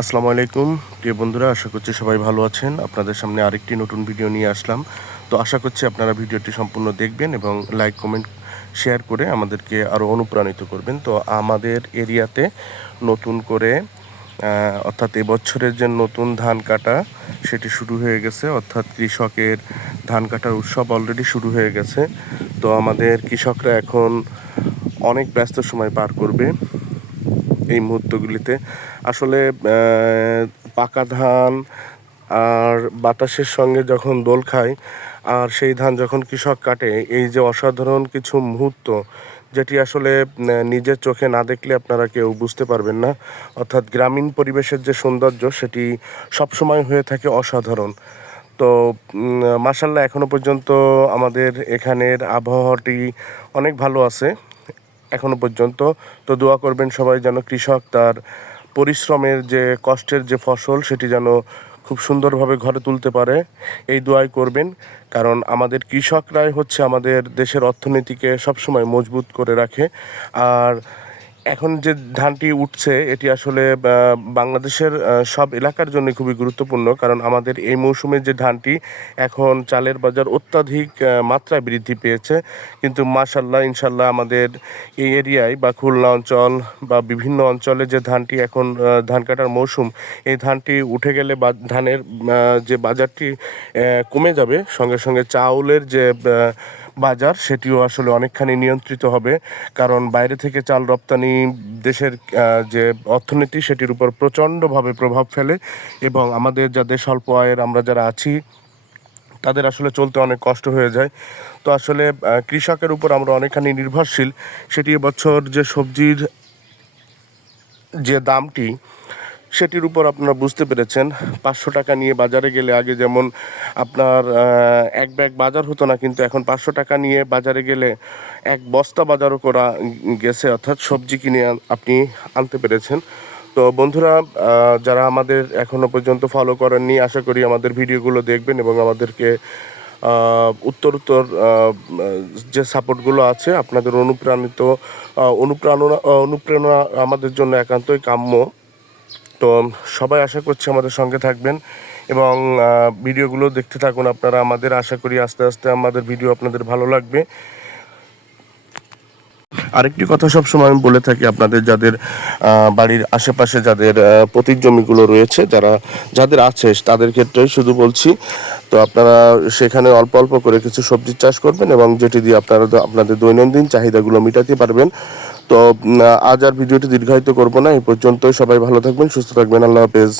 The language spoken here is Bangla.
আসসালামু আলাইকুম। প্রিয় বন্ধুরা, আশা করছি সবাই ভালো আছেন। আপনাদের সামনে আরেকটি নতুন ভিডিও নিয়ে আসলাম। তো আশা করছি আপনারা ভিডিওটি সম্পূর্ণ দেখবেন এবং লাইক, কমেন্ট, শেয়ার করে আমাদেরকে আরও অনুপ্রাণিত করবেন। তো আমাদের এরিয়াতে নতুন করে অর্থাৎ এবছরের যে নতুন ধান কাটা, সেটি শুরু হয়ে গেছে। অর্থাৎ কৃষকের ধান কাটার উৎসব অলরেডি শুরু হয়ে গেছে। তো আমাদের কৃষকরা এখন অনেক ব্যস্ত সময় পার করবে। এই মুহূর্তগুলিতে। আসলে পাকা ধান আর বাতাসের সঙ্গে যখন দোল খায়, আর সেই ধান যখন কৃষক কাটে, এই যে অসাধারণ কিছু মুহূর্ত, যেটি আসলে নিজের চোখে না দেখলে আপনারা কেউ বুঝতে পারবেন না, অর্থাৎ গ্রামীণ পরিবেশের যে সৌন্দর্য, সেটি সবসময় হয়ে থাকে অসাধারণ। তো মাসাল্লাহ এখনও পর্যন্ত আমাদের এখানের আবহাওয়াটি অনেক ভালো আছে। এখনও পর্যন্ত। তো দোয়া করবেন সবাই যেন কৃষক তার পরিশ্রমের যে কষ্টের যে ফসল, সেটি যেন খুব সুন্দরভাবে ঘরে তুলতে পারে। এই দোয়াই করবেন, কারণ আমাদের কৃষকরাই হচ্ছে আমাদের দেশের অর্থনীতিকে সবসময় মজবুত করে রাখে। আর এখন যে ধানটি উঠছে, এটি আসলে বাংলাদেশের সব এলাকার জন্য খুবই গুরুত্বপূর্ণ। কারণ আমাদের এই মৌসুমে যে ধানটি এখন চালের বাজার অত্যাধিক মাত্রায় বৃদ্ধি পেয়েছে। কিন্তু মাশাল্লাহ ইনশাল্লাহ আমাদের এই এরিয়ায় বা খুলনা অঞ্চল বা বিভিন্ন অঞ্চলে যে ধানটি এখন ধান কাটার মৌসুম, এই ধানটি উঠে গেলে বা ধানের যে বাজারটি কমে যাবে। সঙ্গে সঙ্গে চাউলের যে বাজার, সেটিও আসলে অনেকখানি নিয়ন্ত্রিত হবে। কারণ বাইরে থেকে চাল রপ্তানি দেশের যে অর্থনীতি, সেটির উপর প্রচণ্ডভাবে প্রভাব ফেলে এবং আমাদের যাদের স্বল্প আয়ের, আমরা যারা আছি, তাদের আসলে চলতে অনেক কষ্ট হয়ে যায়। তো আসলে কৃষকের উপর আমরা অনেকখানি নির্ভরশীল। সেটি এবছর যে সবজির যে দামটি সেটির উপর আপনারা বুঝতে পেরেছেন। পাঁচশো টাকা নিয়ে বাজারে গেলে আগে যেমন আপনার এক ব্যাগ বাজার হতো না, কিন্তু এখন পাঁচশো টাকা নিয়ে বাজারে গেলে এক বস্তা বাজারও করা গেছে, অর্থাৎ সবজি কিনে আপনি আনতে পেরেছেন। তো বন্ধুরা যারা আমাদের এখনও পর্যন্ত ফলো করেননি, আশা করি আমাদের ভিডিওগুলো দেখবেন এবং আমাদেরকে উত্তর উত্তর যে সাপোর্টগুলো আছে, আপনাদের অনুপ্রাণিত অনুপ্রেরণা অনুপ্রেরণা আমাদের জন্য একান্তই কাম্য। তো সবাই আশা করছি আমাদের সঙ্গে থাকবেন এবং ভিডিওগুলো দেখতে থাকুন আপনারা। আমাদের আশা করি আস্তে আস্তে আমাদের ভিডিও আপনাদের ভালো লাগবে। আরেকটি কথা সবসময় আমি বলে থাকি আপনাদের, যাদের বাড়ির আশেপাশে যাদের পতির জমিগুলো রয়েছে, যারা, যাদের আছে, তাদের ক্ষেত্রে শুধু বলছি। তো আপনারা সেখানে অল্প অল্প করে কিছু সবজি চাষ করবেন এবং যেটি দিয়ে আপনারা আপনাদের দৈনন্দিন চাহিদাগুলো মেটাতে পারবেন। তো আজ আর ভিডিওটি দীর্ঘায়িত করব না, এই পর্যন্ত সবাই ভালো থাকবেন, সুস্থ থাকবেন। আল্লাহ হাফেজ।